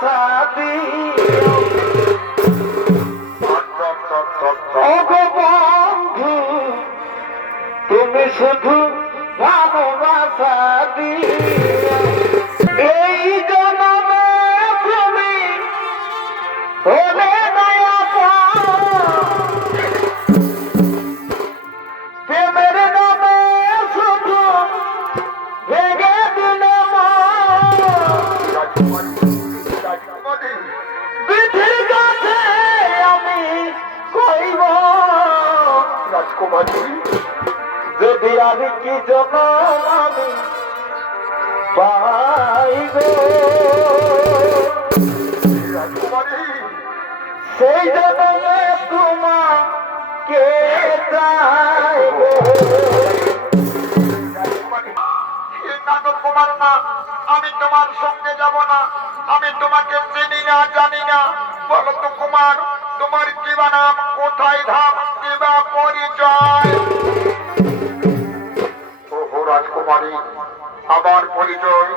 ভালোবাসা দিও ওগো বন্ধু তুমি শুধু ভালোবাসা দিও এই জন্মে তুমি হলে দয়া প্রেমের নামে শুধু ভেঙে দিলে বিধির কাছে আমি কইব রাজকুমারী যদি আর কি জন্য আমি পাইব রাজকুমারী সেই জন্মে তোমাকে চাইব কুমার না আমি তোমার সঙ্গে যাব না আমি তোমাকে চিনি না জানি না বলো তো কুমার তোমার কিবা নাম কোথায় ধাম কিবা পরিচয় ওহো রাজকুমারী আমার পরিচয়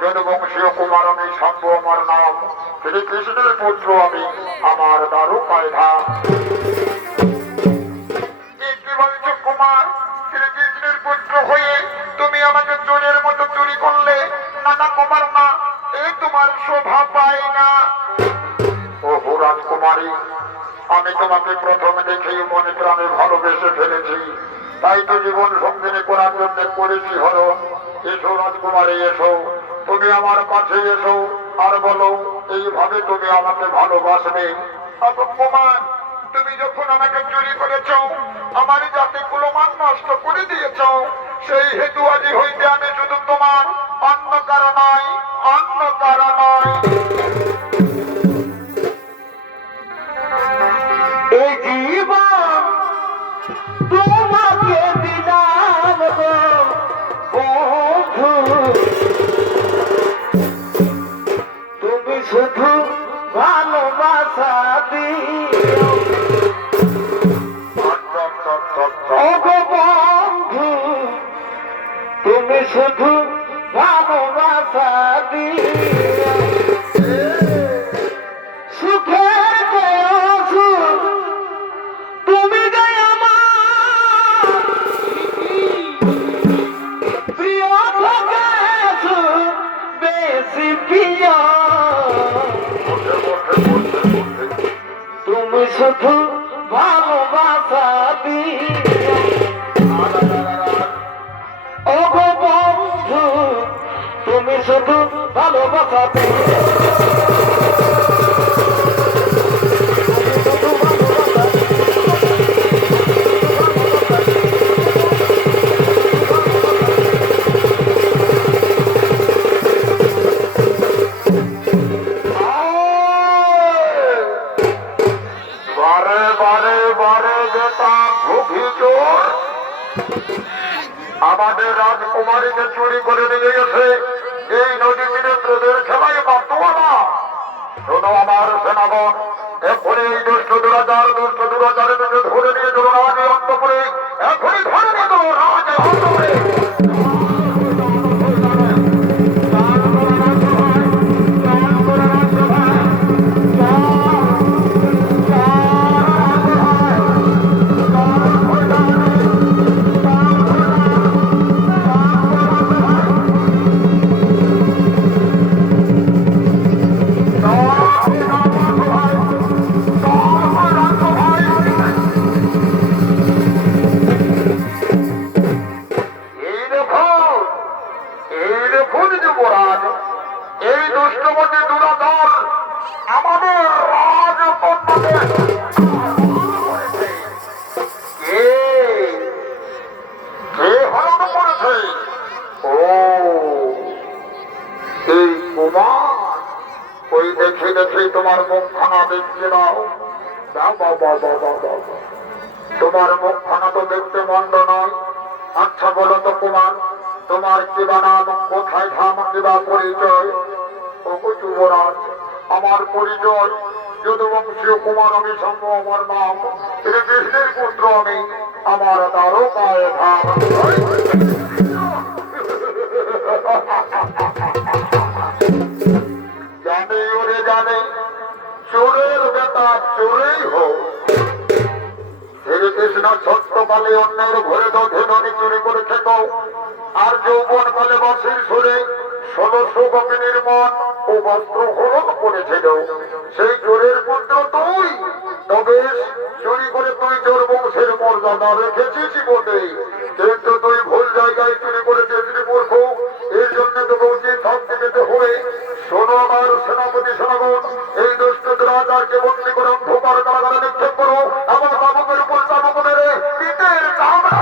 যদুবংশীয় কুমার আমি শম্ভু আমার নাম শ্রীকৃষ্ণের পুত্র আমি আমার দ্বারকায় ধাম কি বলছো কুমার শ্রীকৃষ্ণের পুত্র হয়ে তুমি আমাকে চোরের মতো চুরি করলে না না কুমার না এই তোমার শোভা পায় না ওহো রাজকুমারী আমি তোমাকে প্রথম দেখেই মনে প্রাণে ভালোবেসে ফেলেছি তাই তো জীবন সঙ্গিনী করার জন্য করেছি হলো এসো রাজকুমারী এসো তুমি আমার কাছে এসো আর বলো এইভাবে তুমি আমাকে ভালোবাসবে কুমার তুমি যখন আমাকে চুরি করেছ আমার জাতি কুলমান নষ্ট করে দিয়েছ সেই হেতু আজি হইতে আমি শুধু তোমার অন্য কারো নয় অন্য কারো নয় এই জীবন তোমাকে দিলাম বন্ধু তুমি শুধু ভালোবাসা দিও ওগো বন্ধু তুমি শুধু ভালোবাসা দিও সুখের সুখ তুমি যে আমার প্রিয় বেশি প্রিয় তুমি শুধু ভালোবাসা দিও ওগো বন্ধু তুমি শুধু ভালোবাসা দিও আমাদের রাজকুমারীকে চুরি করে নিয়ে গেছে এই নদী তীরে তোদের খেলায় বার্তমানা শোনো আমার সেনাগণ এখনই এই দুষ্ট দুরাচারের দিকে ধরে নিয়ে চলো রাজে অন্তপুরে এখনই ধরে নিয়ে চলো রাজে অন্তপুরে এই দুষ্টমতি দুরাচার আমাদের রাজকন্যাকে কে হরণ করেছে ও এই কুমার ওই দেখে দেখে তোমার মুখখানা দেখতে দাও তোমার মুখখানা তো দেখতে মন্দ নয় আচ্ছা বলো তো কুমার তোমার কিবা নাম কোথায় ধাম কিবা পরিচয় ওগো যুবরাজ আমার পরিচয় যদুবংশীয় কুমার আমি শম্ভু আমার নাম শ্রীকৃষ্ণের পুত্র আমি আমার দ্বারকায় ধাম জানি ওরে জানে চোরের বেটা চোরেই হোক। শ্রীকৃষ্ণ ছোট্টকালে অন্যের ঘরে দধি চুরি করে খেত, আর যৌবন কালে বাঁশির সুরে 1600 গোপিনীর মন ও বস্ত্র হরণ করেছিল। সেই চোরের পুত্র তুই, তবে চুরি করে তুই চোর বংশের মর্যাদা রেখেছিস বটে, কিন্তু তুই ভুল জায়গায় চুরি করেছিস মূর্খ। এর জন্য তোকে উচিত শাস্তি পেতে হবে। শোনো আমার সেনাপতি সেনাগণ, এই দুষ্ট রাজারকে বন্দী করে ধোপার কারাগারে নিক্ষেপ করো, আমার বাবুকের উপর চাবুক মেরে পিঠের চামড়া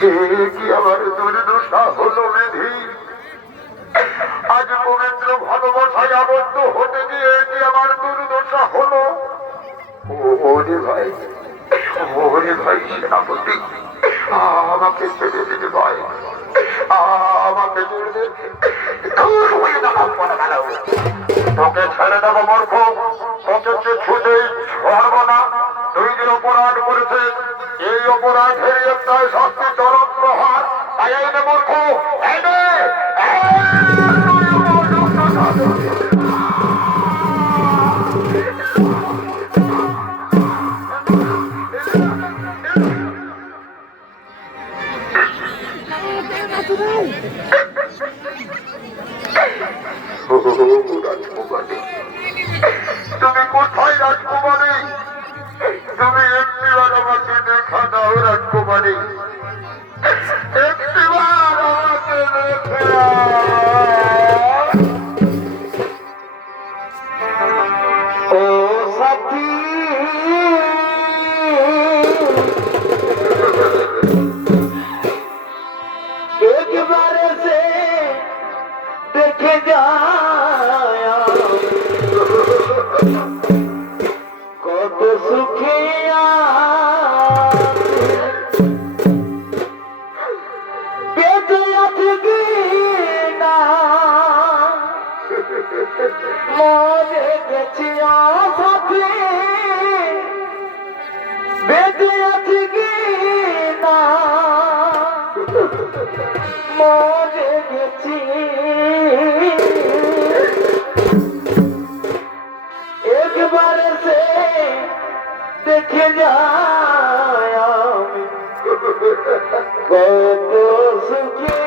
তুলে কি আমার দুর্দশা হলো মেধি। আজ পবিত্র ভালোবাসায় আবদ্ধ হতে গিয়ে কি আমার দুর্দশা হলো। ওরে ভাই, ওরে ভাই সেনাপতি, আমাকে ছেড়ে দিতে ভাই, আমাকে ছেড়ে দে। তোকে ছেড়ে দেবো মূর্খ, তোকে ছুঁজে ছাড়বো না। তুই যে অপরাধ করেছিস, এই অপরাধের একটাই শাস্তি চরম প্রহার। তাই এই নে মূর্খ, এই নে। রাজকুমারী, তুমি কোথায় রাজকুমারী? তুমি একটিবার আমাকে দেখা দাও রাজকুমারী, একটিবার আমাকে দেখে ও সাথী। একবারে সে দেখে যায় কত সুখে বেঁচে আছে কি না, মরে গেছি সাথে, বেঁচে আছে কি না, মরে গেছি। একবারে সে দেখে যায় আমি কত সুখে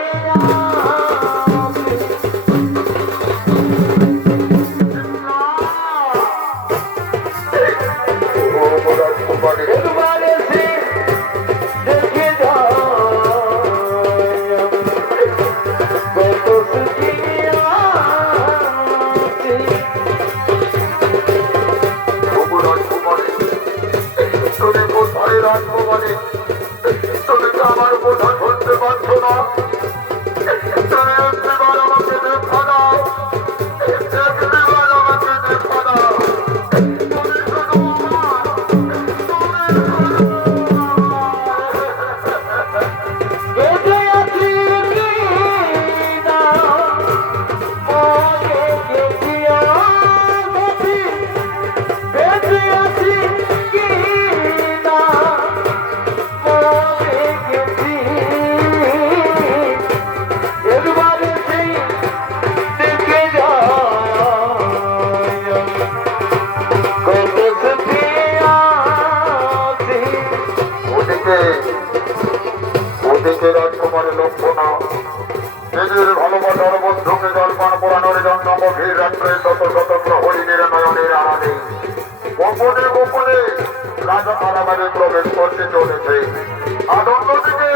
ওদিকে রাজকুমারী লক্ষণা নিজের ভালোবাসার বন্ধুকে জলপান পোড়ানোর জন্য গভীর রাত্রে শত শত প্রহরীদের নয়নের আড়ালে গোপনে গোপনে রাজা কারাগারে প্রবেশ করতে চলেছে। আর অন্যদিকে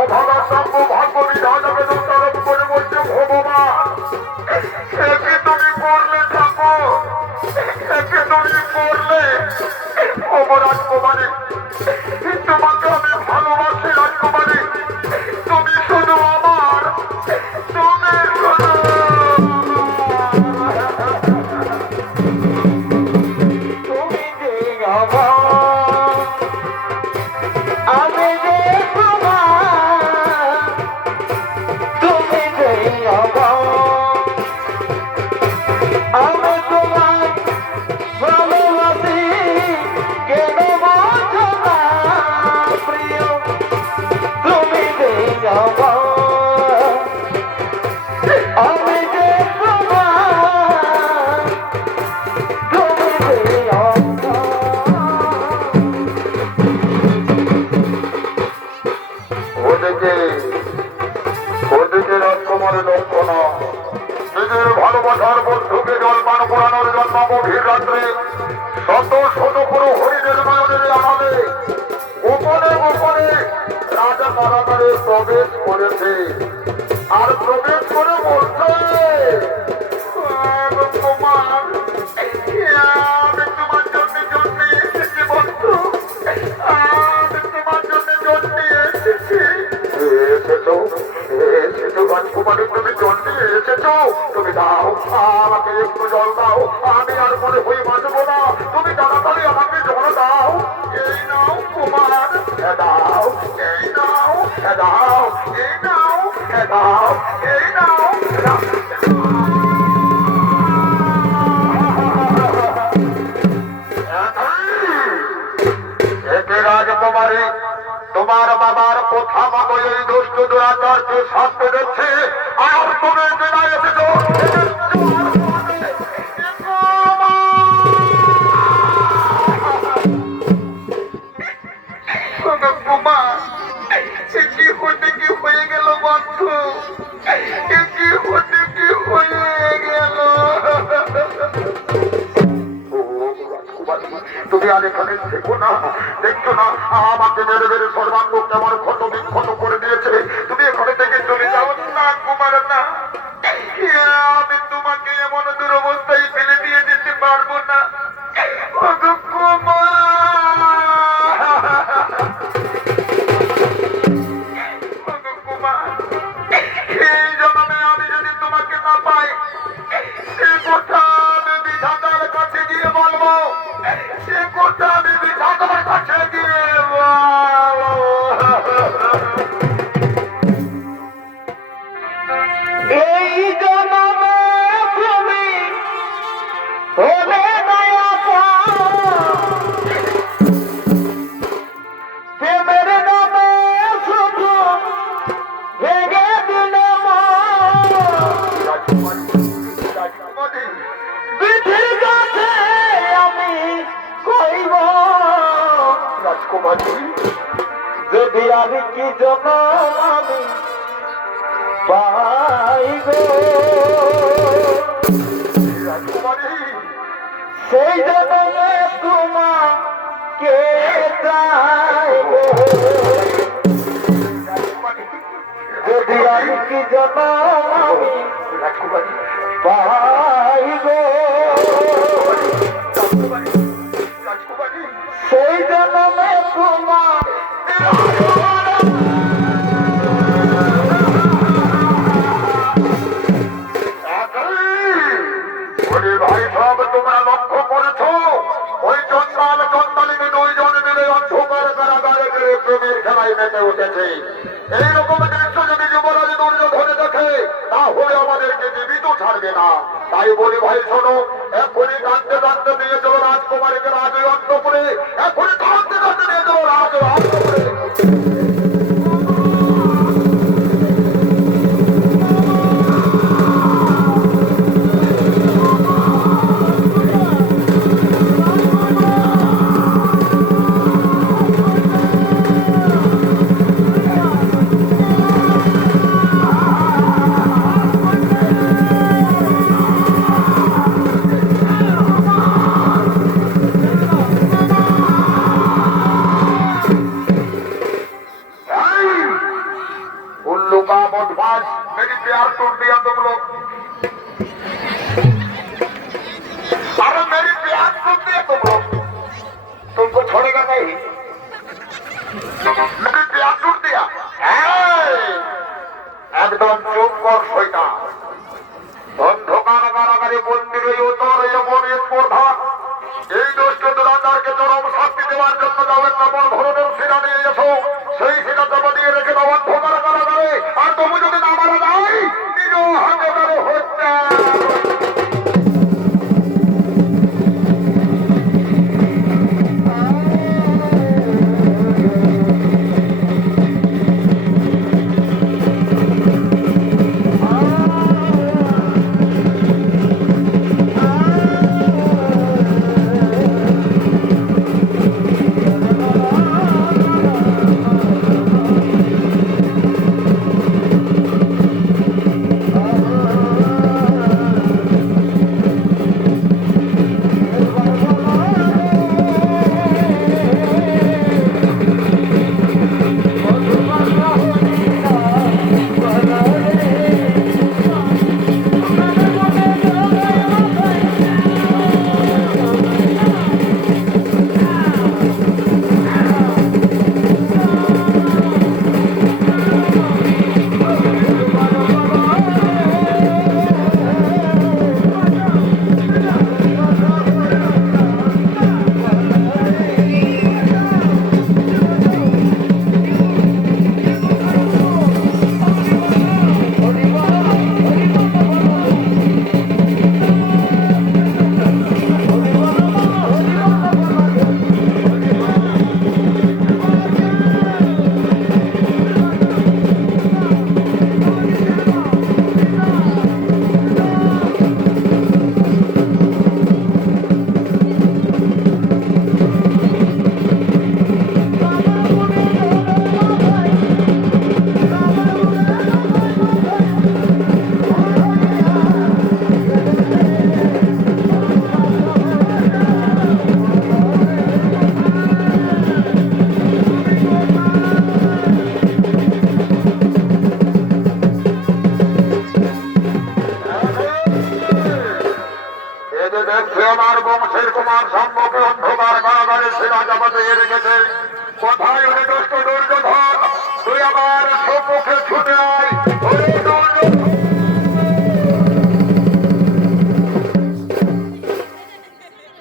অভাগা সাম্য ভাগ্য বিধানকে দোষারোপ করে বলছে, ভগবান একে তুমি করলে ঠাকুর, একে তুমি করলে। রাজকুমারী তোমাকে আমি ভালোবাসি রাজকুমারী, তুমি শুধু আমার, তুমি শুধু তুমি যে আমার, আমি যে তোমার, তুমি যে আমার, আমি তোমায় ভালোবাসি, কেন বোঝো না প্রিয়, তুমি যে আমার, আমি যে তোমার, তুমি যে আমার। ওদিকে ওদিকে রাজকুমারী লক্ষণা নিজের ভালোবাসার বন্ধুকে জলপান পোড়ানোর জন্য গভীর রাত্রে শত শত প্রহরীদের নয়নের আড়ালে গোপনে গোপনে রাজা কারাগারে প্রবেশ করেছে। আর প্রবেশ করে বলছে, কুমার আমি তোমার জন্য জন্মে এসেছি বন্ধু, আমি তোমার জন্য জন্মে এসেছি। এসেছো এসেছো রাজকুমারী, তুমি জন্মে এসেছো, তুমি দাও আমাকে একটু জল দাও, আমি আর মনে হয়ে বাঁচবো না, তুমি তাড়াতাড়ি আমাকে জল দাও। এই নাও কুমার, দাও, এই নাও দাও, এই নাও দাও, এই নাও। এতে রাজকুমারী তোমার বাবার কথা মতো এই দুষ্ট দুরাচারকে শাস্তি দিচ্ছে, আর তুমি জেলা এসেছো কুমার। কি হতে কি হয়ে গেল বন্ধু, কি হতে কি হয়ে গেল। তুমি আর এখানে থেকো না, দেখছো না আমাকে মেরে মেরে সর্বাঙ্গ কেমন ক্ষত বিক্ষত করে দিয়েছে, তুমি এখানে থেকে চলে যাও না কুমার না, আমি তোমাকে এমন দুরবস্থায় ফেলে দিয়ে যেতে পারবো না কুমার। এই জন্মে আমি যদি তোমাকে না পাই, সে কথা আমি বিধাতার কাছে গিয়ে বলবো, সে কথা আমি বিধাতার কাছে গিয়ে বলবো। এই জন্মে তুমি হলে দয়া প্রেমের নামে শুধু ভেঙে দিল বিধির কাছে আমি কইব রাজকুমারী যদি আমি কি জন্য আমি পাই গো, রাজকুমারী সেই জন্মে তোমাকে চাই গো, যদি আমি কি জন্য আমি রাজকুমারী পাই গো, রাজকুমারী সেই জন্মে তোমার ভাই সব তোমরা লক্ষ্য করেছো, ওই চন্দাল চন্দালিনী দুইজন মিলে অন্ধকার কারাগারে প্রেমের খেলায় মেতে উঠেছে। এইরকম দৃশ্য যদি যুবরাজ দুর্যোধনে দেখে তাহলে আমাদেরকে জীবিত ছাড়বে না। তাই বলি ভাই শোনো, এখনই কাঁদতে কাঁদতে নিয়ে চলো রাজকুমারীকে রাজ অন্তপুরে, এখনই কাঁদতে কাঁদতে নিয়ে চলো রাজ অন্তপুরে। बदमाश मेरी प्यार टूट दिया तुम लोग अरे मेरी प्यार टूट दिया तुम लोग तुमको छोड़ेगा नहीं मेरी प्यार टूट दिया एकदम चुप कर शैतान অন্ধকার কারাগারে বন্দি রয়ে তোর এমন স্পর্ধা এই দুষ্ট দুরাচারকে চরম শাস্তি দেওয়ার জন্য যাবেন এমন ধরনের সেনা নিয়ে এসো সেই সেনা জমা দিয়ে রেখে দাও অন্ধকার কারাগারে আর তুমি যদি না মারা যাই নিজ হাতে ধরে হত্যা আমার বংশের কুমার সম্মুখে অন্ধকার কারাগারে সেনা চাপা দিয়ে রেখেছে কোথায় ওরে দুষ্ট দুর্যোধন তুই আমার সম্মুখে ছুটে আয় ওরে দুর্যোধন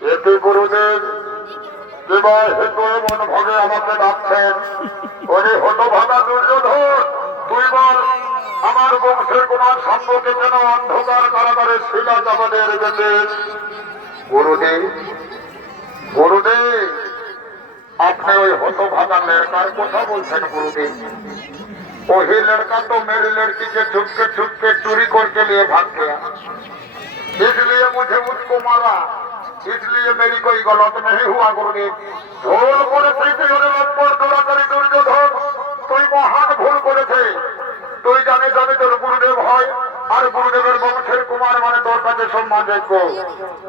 এতে গুরুদেব এবার হেতু এমন ভাবে আমাকে ডাকছেন ওরে হতভাগা দুর্যোধন তুই বল আমার বংশের কুমার সম্মুখে যেন অন্ধকার কারাগারে শিলা চাপা দিয়ে রেখেছে गुरुदेव गुरुदेव आपने वही हतभागा लड़का कथा बोलছেন गुरुदेव वही लड़का तो मेरी लड़की के छुपके चोरी करके लिए भाग गया इसलिए मुझे उसको मारा इसलिए मेरी कोई गलत नहीं हुआ गुरुदेव भूल করে দুর্যোধন তুই মহান ভুল করেছে তুই জানিস আমি তোর গুরুদেব হয় আর গুরুদেবের বংশের কুমার মানে তোর কাছে সম্মানযোগ্য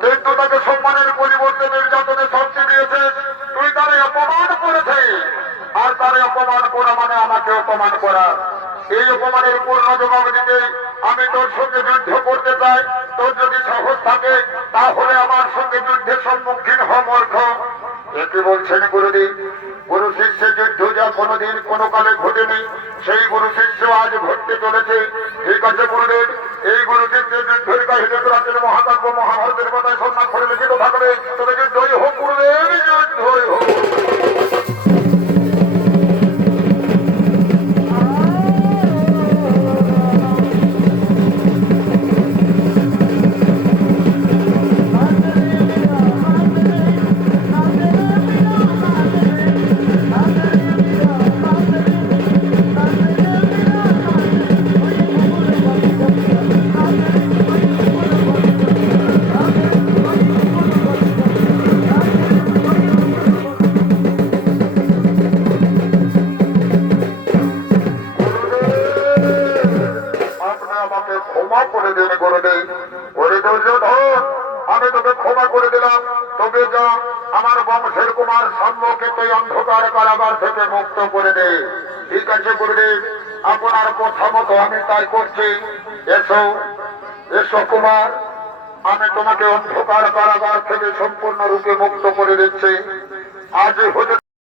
কিন্তু তাকে সম্মানের পরিবর্তে নির্যাতনে শাস্তি দিয়েছে তুই তারে অপমান করেছে আর তারে অপমান করা মানে আমাকে অপমান করা এই অপমানের পূর্ণ জবাব দিতে আমি তোর সঙ্গে যুদ্ধ করতে চাই তোর যদি সাহস থাকে তাহলে আমার সঙ্গে যুদ্ধের সম্মুখীন হওয়া মূর্খ একে বলছেন গুরুদেব গুরু শিষ্যের যুদ্ধ যা কোনোদিন কোনো কালে ঘটেনি সেই গুরু শিষ্য আজ ঘটতে চলেছে ঠিক আছে গুরুদেব এই গুরু শিষ্যের যুদ্ধের কাহিনী প্রাচীন মহাকাব্য মহাভারতের কথায় সন্ধান করে লিখিত থাকবে তবে যুদ্ধই হোক গুরুদেব যুদ্ধই হোক আমি তোকে ক্ষমা করে দিলাম তবে যা আমার বংশের কুমার সম্মুখে তুই অন্ধকার কারাগার থেকে মুক্ত করে দে ঠিক আছে গুরুদেব আপনার কথা মতো আমি তাই করছি। এসো এসো কুমার, আমি তোমাকে অন্ধকার কারাগার থেকে সম্পূর্ণরূপে মুক্ত করে দিচ্ছি। আজ হতে